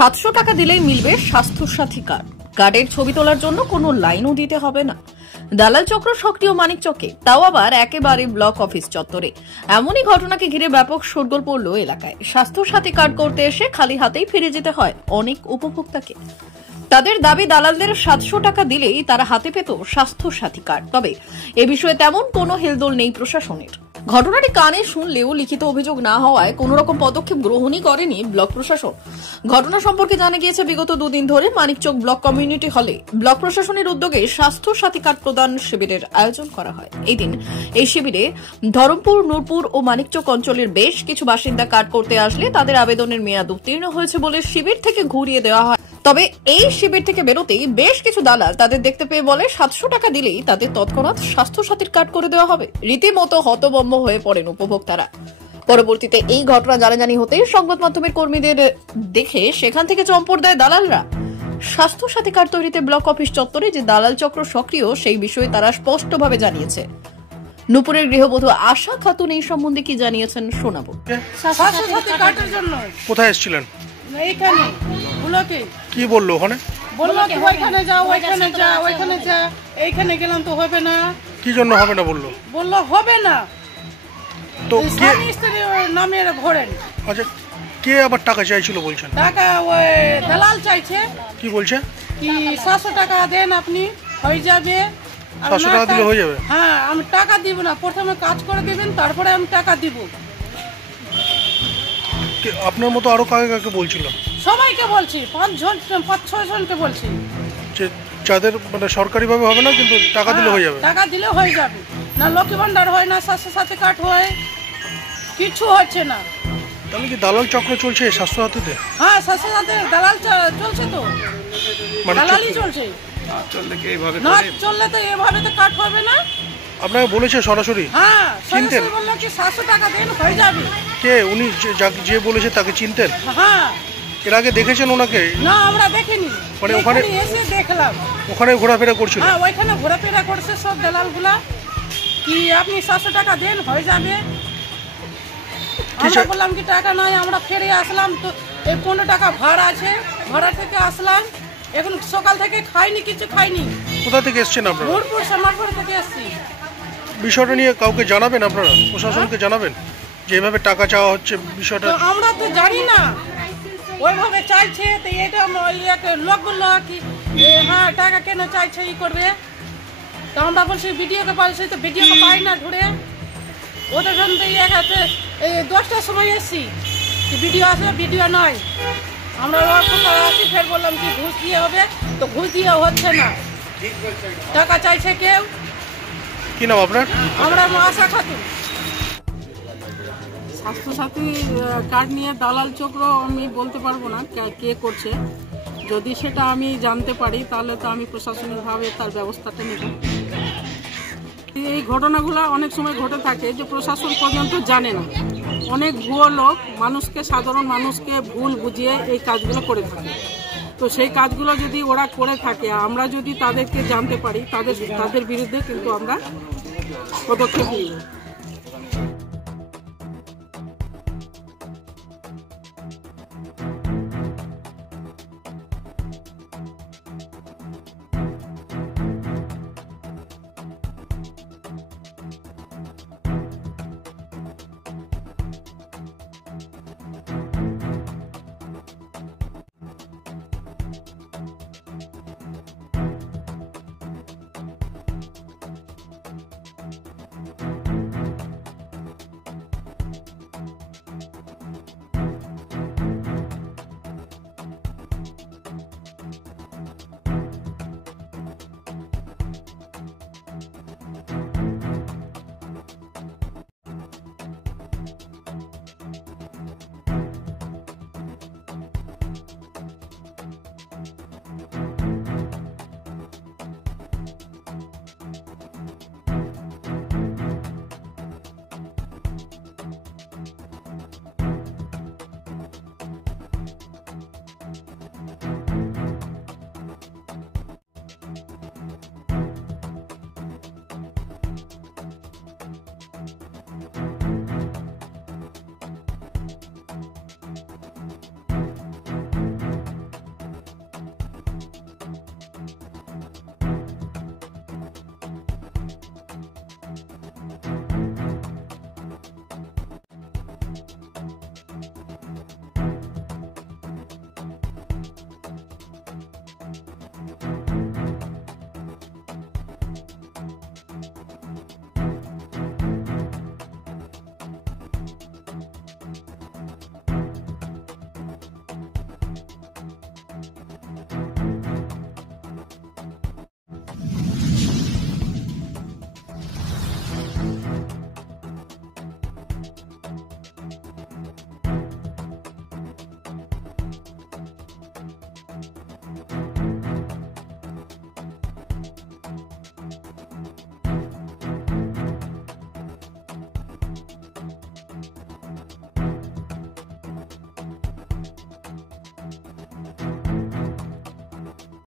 700 টাকা দিলেই মিলবে স্বাস্থ্য সাথী কার্ড। কার্ডের ছবি তোলার জন্য কোনো লাইনও দিতে হবে না। দালাল চক্র সক্রিয় মানিকচকে, তাও আবার একেবারে ব্লক অফিস চত্বরে। এমনই ঘটনাকে ঘিরে ব্যাপক শোরগোল পড়ল এলাকায়। স্বাস্থ্য সাথী কার্ড করতে এসে খালি হাতেই ফিরে যেতে হয় অনেক উপভোক্তাকে। তাদের দাবি, দালালদের 700 টাকা দিলেই তারা হাতে পেত স্বাস্থ্য সাথী কার্ড। তবে এ বিষয়ে তেমন কোনো হেলদোল নেই প্রশাসনের। ঘটনাটি কানে শুনলেও লিখিত অভিযোগ না হওয়ায় কোন রকম পদক্ষেপ গ্রহণই করেনি ব্লক প্রশাসন। ঘটনা সম্পর্কে জানা গিয়েছে, বিগত দুদিন ধরে মানিকচক ব্লক কমিউনিটি হলে ব্লক প্রশাসনের উদ্যোগে স্বাস্থ্য সাথী কার্ড প্রদান শিবিরের আয়োজন করা হয়। এই শিবিরে ধরমপুর, নূরপুর ও মানিকচক অঞ্চলের বেশ কিছু বাসিন্দা কার্ড করতে আসলে তাদের আবেদনের মেয়াদ উত্তীর্ণ হয়েছে বলে শিবির থেকে ঘুরিয়ে দেওয়া হয়। তবে এই শিবির থেকে বেরোতেই বেশ কিছু দালাল তাদের দেখতে পেয়ে বলে 700 টাকা দিলেই তাদের তৎক্ষণাৎ স্বাস্থ্য সাথীর কার্ড করে দেওয়া হবে। রীতিমতো হতভম্ব হয়ে পড়েন উপভোক্তারা। পরবর্তীতে এই ঘটনা জানাজানি হতেই সংবাদ মাধ্যমের কর্মীদের দেখে সেখান থেকে চম্পট দেয় দালালরা। স্বাস্থ্য সাথী কার্ড তৈরিতে ব্লক অফিস চত্বরে যে দালাল চক্র সক্রিয়, সেই বিষয়ে তারা স্পষ্টভাবে জানিয়েছে। নূপুরের গৃহবধূ আশা খাতুন এই সম্বন্ধে কি জানিয়েছেন শোনাবো। কোথায় এসেছিলেন? এইখানে ব্লকে। কি বললো ওখানে? বললো কি ওইখানে যাও, ওইখানে যা, ওইখানে যা। এইখানে গেলাম তো হবে না। কি জন্য হবে না বললো? বললো হবে না, তো স্বামী স্ত্রী নামে ঘোরেন। আচ্ছা, কে আবার টাকা চাইছিল বলছেন? টাকা ওই দালাল চাইছে। কি বলছে? কি 700 টাকা দেন, আপনি হয়ে যাবে। 700 টাকা দিলে হয়ে যাবে? হ্যাঁ, আমি টাকা দিব না, প্রথমে কাজ করে দিবেন, তারপরে আমি টাকা দিব। আপনার মতো আরো কাকে কাকে বলছিল? সবাইকে বলছি, 5-6 জনকে বলছি। যাদের মানে সরকারি ভাবে হবে না, কিন্তু টাকা দিলে হয়ে যাবে? টাকা দিলে হয়ে যাবে। না লক্ষ্মী ভান্ডার হয়, না স্বাস্থ্য সাথী কার্ড হয়, কিছু হচ্ছে না। তাহলে কি দালাল চক্র চলছে স্বাস্থ্য সাথীতে? হ্যাঁ, স্বাস্থ্য সাথী দালাল চলছে তো, দালালই চলছে। না চললে তো এভাবে তো কাট হবে না। আপনাকে বলেছে সরাসরি? হ্যাঁ, চিনতেন? বললো কি 700 টাকা দেন হয়ে যাবে। কে উনি? যে বলেছে তাকে চিনতেন? হ্যাঁ। এর আগে দেখেছেন ওনাকে? না, আমরা দেখিনি। মানে ওখানে এসে দেখলাম, ওখানে ঘোরাফেরা করছিল? হ্যাঁ, ওইখানে ঘোরাফেরা করছে সব দালালগুলা। কি আপনি 700 টাকা দেন হয়ে যাবে। আমরা বললাম কি টাকা নাই, আমরা ফিরে আসলাম তো। এই 15 টাকা ভাড়া আছে, ভাড়া থেকে আসলাম। এখন সকাল থেকে খাইনি, কিছু খাইনি। কোথা থেকে এসেছেন আপনারা? নূরপুর সামারপুর থেকে এসেছি। বিষয়টা নিয়ে কাউকে জানাবেন আপনারা? প্রশাসনকে জানাবেন যে এভাবে টাকা চাওয়া হচ্ছে বিষয়টা? আমরা তো জানি না, ওইভাবে চাইছে তো। এটা লোক বললো কি হ্যাঁ টাকা কেন চাইছে, ই করবে। তো আমরা বলছি ভিডিওকে পাইছি, তো ভিডিওকে পাই না ধরে। ওদের জন্য এক হাতে 10টার সময় এসছি, ভিডিও আসবে, ভিডিও নয়। আমরা আসি, ফের বললাম কি ঘুষ দিয়ে হবে, তো ঘুষ দিয়ে হচ্ছে না, টাকা চাইছে কেউ। কি নাম আপনার? আমরা আশা খাতুন। স্বাস্থ্যসাথী কার্ড নিয়ে দালাল চক্র আমি বলতে পারবো না কে করছে। যদি সেটা আমি জানতে পারি তাহলে তো আমি প্রশাসনিকভাবে তার ব্যবস্থাটা নেব। এই ঘটনাগুলো অনেক সময় ঘটে থাকে যে প্রশাসন পর্যন্ত জানে না। অনেক ভুয়ো লোক সাধারণ মানুষকে ভুল বুঝিয়ে এই কাজগুলো করে থাকে। তো সেই কাজগুলো যদি ওরা করে থাকে, আমরা যদি তাদেরকে জানতে পারি, তাদের বিরুদ্ধে কিন্তু আমরা পদক্ষেপ নিই।